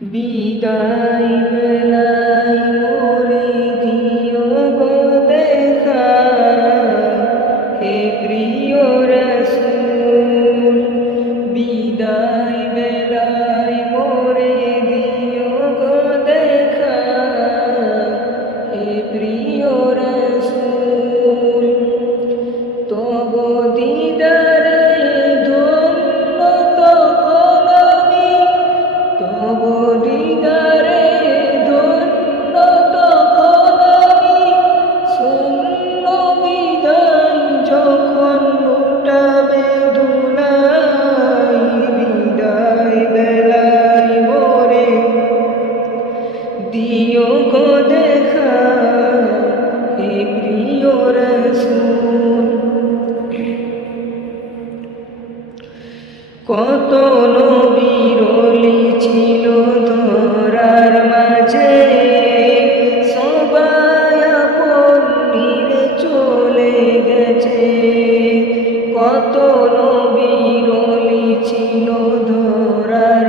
বিদায় বেলায় মোরে দিও গো দেখা। হে বিদায় বেলায় মোরে দিও গো দেখা। প্রিয় তব দিদারে কত নবীরলি ছিল ধরার মাঝে। চলে গেছে। কত ছিল ধরার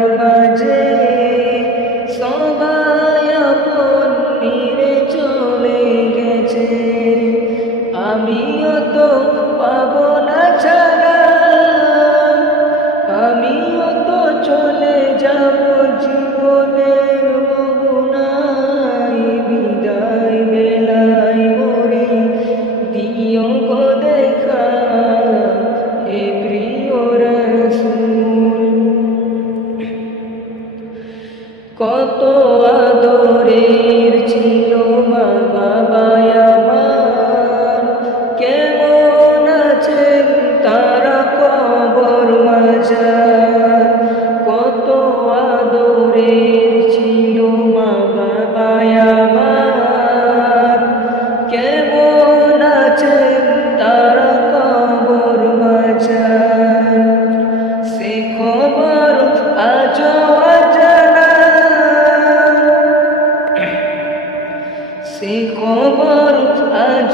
চলে গেছে। আমিও তো পাবো যাব জীবনের মোহনায় বিদায় বেলায় মোরে। দিও গো দেখা হে প্রিয় রসূল। কত আদরের ছিল মা বাবা আজ